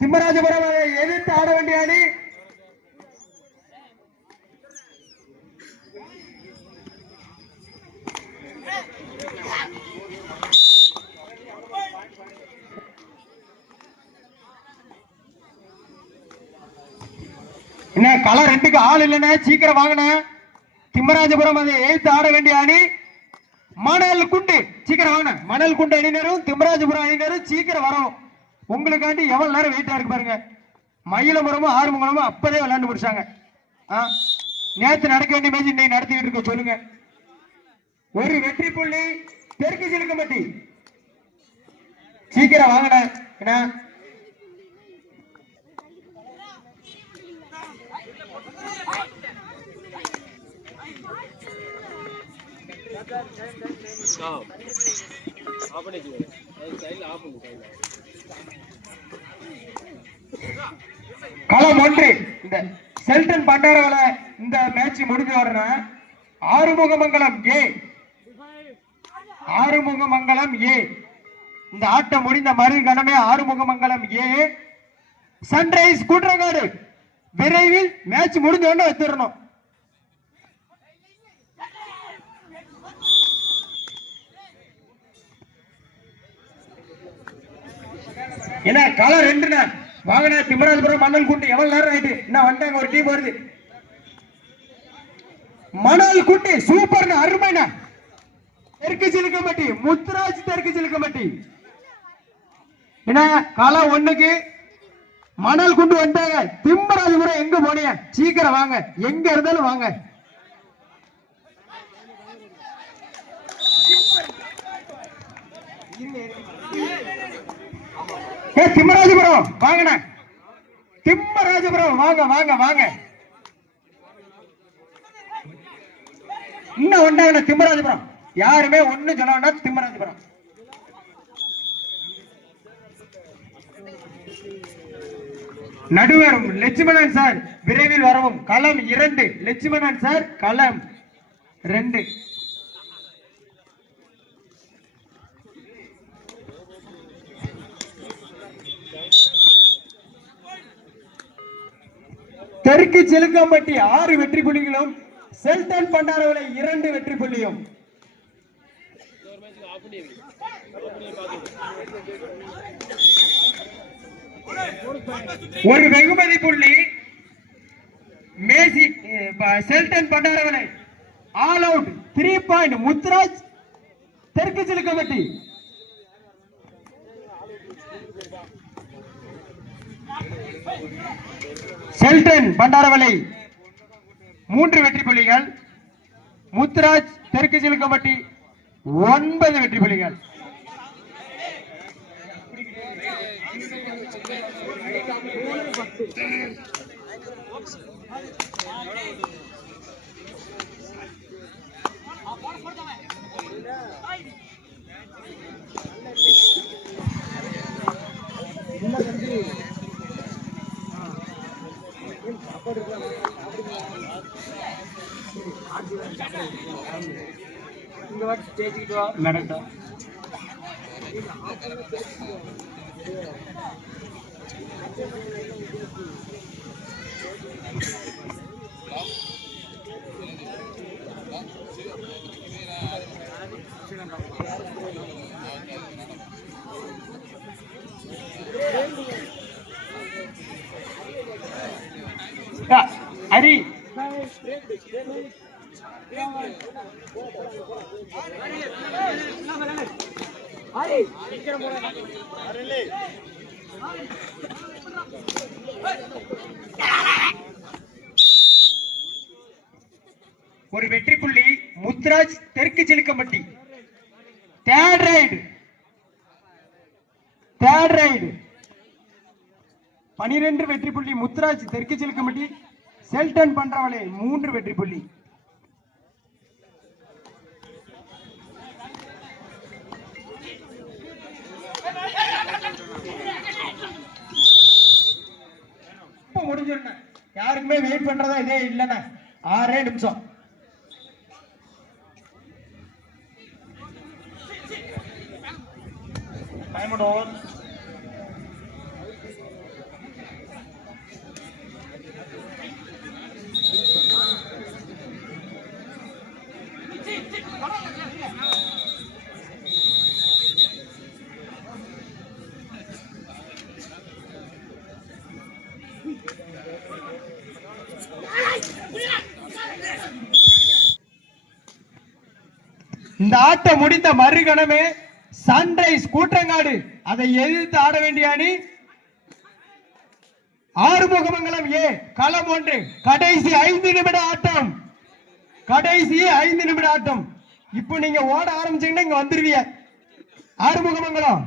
திம்மராஜபுரம் எதிர்த்து ஆட வேண்டிய அணி என்ன கலர் ரெண்டுக்கு ஆள் இல்லைன்னா சீக்கிரம் வாங்கின. திம்மராஜபுரம் அதை எதிர்த்து ஆட வேண்டிய அணி மணல் குண்டு. சீக்கிரம் வாங்க. மணல் குண்டு அணியினரும் திம்மராஜபுரம் அணியினரும் சீக்கிரம் வரும். உங்களுக்காண்டி எவ்வளவு நேரம் வெயிட்டா இருக்கு பாருங்க. மயிலபுரமும் ஆறுமுகமும் அப்பதே விளையாண்டு முடிச்சாங்க. நேற்று நடக்க வேண்டிய மேட்ச் இன்னைக்கு நடத்திட்டு இருக்க சொல்லுங்க. ஒரு வெற்றி புள்ளி தெற்கு சிலுக்கம்பட்டி. சீக்கிரம் வாங்கின. களம் ஒன்று. இந்த செல்டன் பண்டாரவளை இந்த மேட்ச் முடிஞ்சு வர்ற ஆறுமுகமங்கலம் ஏ. ஆறுமுகமங்கலம் ஏ இந்த ஆட்டம் முடிந்த மறுகணமே ஆறுமுகமங்கலம் ஏ சன்ரைஸ் கூற்றங்காடு விரைவில் மேட்ச் முடிஞ்ச உடனே வச்சிடணும். என்ன களம் ரெண்டுண்ணா வாங்கின. திம்மராஜபுரம் மணல் குண்டு எவ்வளவு நேரம் ஆயிட்டு என்ன வந்தாங்க. ஒரு டீம் வருது. மணல் குண்டு சூப்பர் அருமைண்ணா. தெற்கு சிலுக்கம்பட்டி முத்துராஜ் தெற்கு சிலுக்கம்பட்டி. என்ன களம் ஒண்ணுக்கு மணல் குண்டு வந்தாங்க. திம்மராஜபுரம் எங்க போனீங்க? சீக்கிரம் வாங்க. எங்க இருந்தாலும் வாங்க. திம்மராஜபுரம் வாங்கண்ண. திம்மராஜபுரம் வாங்க வாங்க வாங்க. இன்னும் ஒன்றாங்க. திம்மராஜபுரம் யாருமே ஒண்ணு சொல்ல வேண்டாம். திம்மராஜபுரம் நடுவர் லட்சுமணன் சார் விரைவில் வரவும். களம் 2 லட்சுமணன் சார். களம் 2. தெற்கு சிலுக்கம்பட்டி 6 வெற்றி புள்ளிகளும் செல்டன் பண்டாரவளை 2 வெற்றி புள்ளியும். ஒரு வெகுமதி புள்ளி Macy Sheldon Bandarawela. All out 3 point Muthuraj தெற்கு சிலுக்கம்பட்டி. செல்டன் பண்டாரவளை 3 வெற்றி புள்ளிகள். முத்துராஜ் தெற்கு சிலுக்கம்பட்டி 9 வெற்றி புள்ளிகள். நடந்தா ஹரி ஒரு வெற்றி புள்ளி முத்துராஜ் தெற்கு சிலுக்கம்பட்டி. தேர்ட் ரைடு 12 வெற்றி புள்ளி முத்துராஜ் தெற்கு சிலுக்கம்பட்டி. செல்டன் பண்டாரவளை 3 வெற்றி புள்ளி. முடிஞ்சிருந்த யாருக்குமே வெயிட் பண்றதா இதே இல்லைன்னா 6 நிமிஷம். Time over. இந்த ஆட்டம் முடிந்த மறுகணமே சன்ரைஸ் கூற்றங்காடு அதை எதிர்த்து ஆட வேண்டிய அணி ஆறுமுகமங்கலம் ஏ. களம் 1. கடைசி 5 நிமிட ஆட்டம். கடைசி 5 நிமிட ஆட்டம். இப்போ நீங்க ஓட ஆரம்பிச்சீங்கன்னா இங்க வந்துருவீங்க. ஆறுமுகமங்கலம்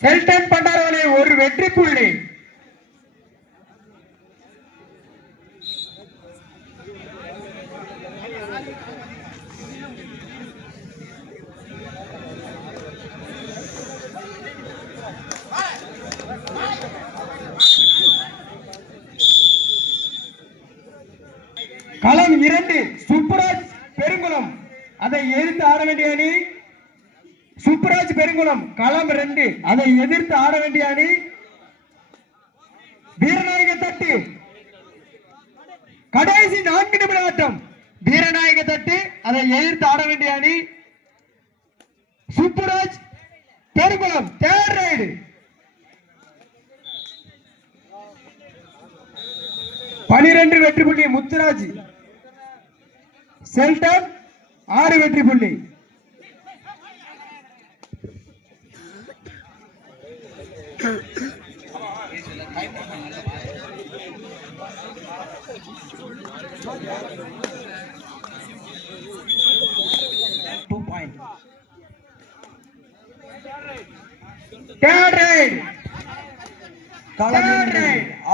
செல்டன் பண்டாரவளை ஒரு வெற்றி புள்ளி. களம் 2 சூப்பராஜ் பெருங்குளம் அதை எதிர்த்து ஆட வேண்டிய அணி சூப்பராஜ் பெருங்குளம். களம் 2 அதை எதிர்த்து ஆட வேண்டிய அணி வீரநாயக தட்டு. கடைசி 4 நிமிட ஆட்டம். வீரநாயக தட்டு அதை எதிர்த்து ஆட வேண்டிய அணி சூப்பராஜ் பெருங்குளம். தேர்ட் ரைடு 12 வெற்றி புள்ளி முத்துராஜ். செல்டன் 6 வெற்றி புள்ளி.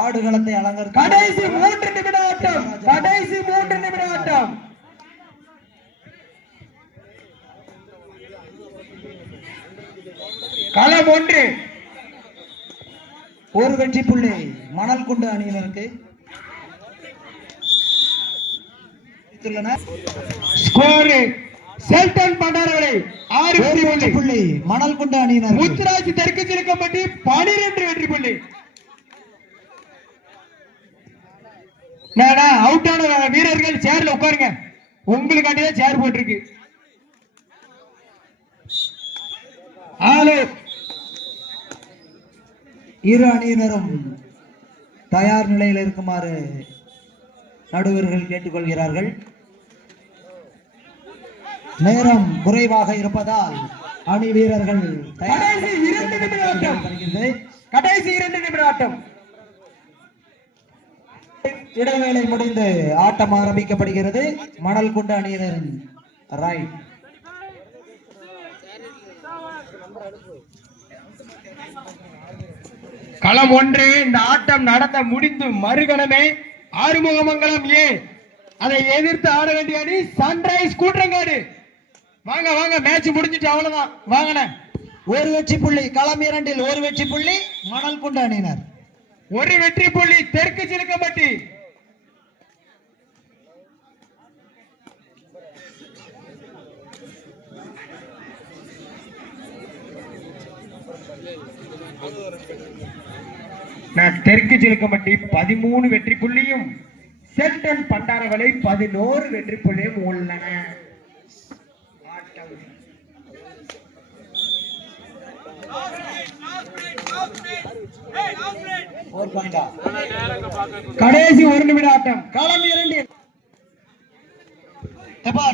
ஆடுகளத்தை அலங்கர் கடைசி 3 நிமிட ஆட்டம். கடைசி 3 நிமிட ஆட்டம். களம் 1 ஒரு வெற்றி புள்ளி மணல் குண்டு அணியினருக்கு. ஸ்கோர் செல்டன் பண்டாரவளை 6 வெற்றி புள்ளி மணல் குண்டு அணியினர். முத்துராஜ் தெற்கு சிலுக்கம்பட்டி 12 வெற்றி புள்ளி. அவுட் ஆன வீரர்கள் சேர்ல உட்காருங்க. உங்களுக்காண்டிதான் சேர் போட்டிருக்கு. இரு அணியினரும் தயார் நிலையில் இருக்குமாறு நடுவர்கள் கேட்டுக்கொள்கிறார்கள். நேரம் குறைவாக இருப்பதால் அணி வீரர்கள் கடைசி 2 நிமிட ஆட்டம். கடைசி 2 நிமிட ஆட்டம். இடைவேளை முடிந்து ஆட்டம் ஆரம்பிக்கப்படுகிறது. மணல் குண்டு அணியினரின் ரைட். களம் 1 இந்த ஆட்டம் நடந்த முடிந்து மறுகணமே ஆறுமுகமங்கலம் ஏ அதை எதிர்த்து ஆட வேண்டிய அணி சன்ரைஸ் கூற்றங்காடு. வாங்க வாங்க மேட்ச் முடிஞ்சிட்டு அவ்வளவுதான். வாங்கண்ண. ஒரு வெற்றி புள்ளி களம் 2 ஒரு வெற்றி புள்ளி மணல் குண்டு அணியினர். ஒரு வெற்றி புள்ளி தெற்கு சிலுக்கம்பட்டி. தெற்கு சிலுக்கம்பட்டி 13 வெற்றி புள்ளியும் செல்டன் பண்டாரவளை 11 வெற்றி புள்ளியும் உள்ளன. கடைசி 1 நிமிட ஆட்டம். களம் 2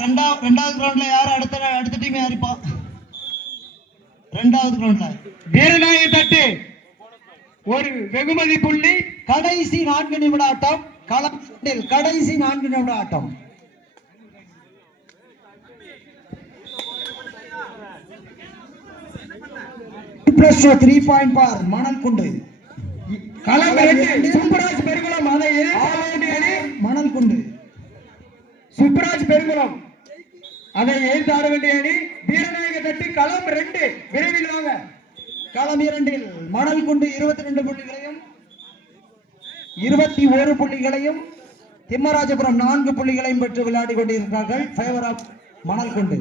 ரெண்டாவது கிரவுண்ட்ல யாரு அடுத்த டீம் யாருப்பா? ரெண்டாவது கிரவுண்ட்ல வீரநாயக தட்டு ஒரு வெகுமதி புள்ளி. கடைசி 4 நிமிட ஆட்டம். களம் கடைசி 4 நிமிட ஆட்டம். பிளஸ் 3 பாயிண்ட் பார் மணல் குண்டு. களம் 2 சூப்பராஜ் பெருங்குளம் அதை மணல் குண்டு. சூப்பராஜ் பெருங்குளம் அதை எதிர்த்து ஆட வேண்டிய அணி வீரநாயக தட்டு. களம் 2 விரைவில் வாங்க. களம் 2 மணல் குண்டு 22 புள்ளிகளையும் 21 புள்ளிகளையும் திம்மராஜபுரம் 4 புள்ளிகளையும் பெற்று விளையாடி கொண்டிருக்கிறார்கள். ஃபேவர் ஆஃப் மணல் குண்டு.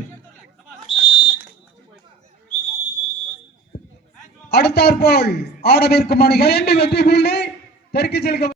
அடுத்தாற்போல் ஆடவிருக்கும் அணிகள் 2 வெற்றி புள்ளி தெற்கு செல்க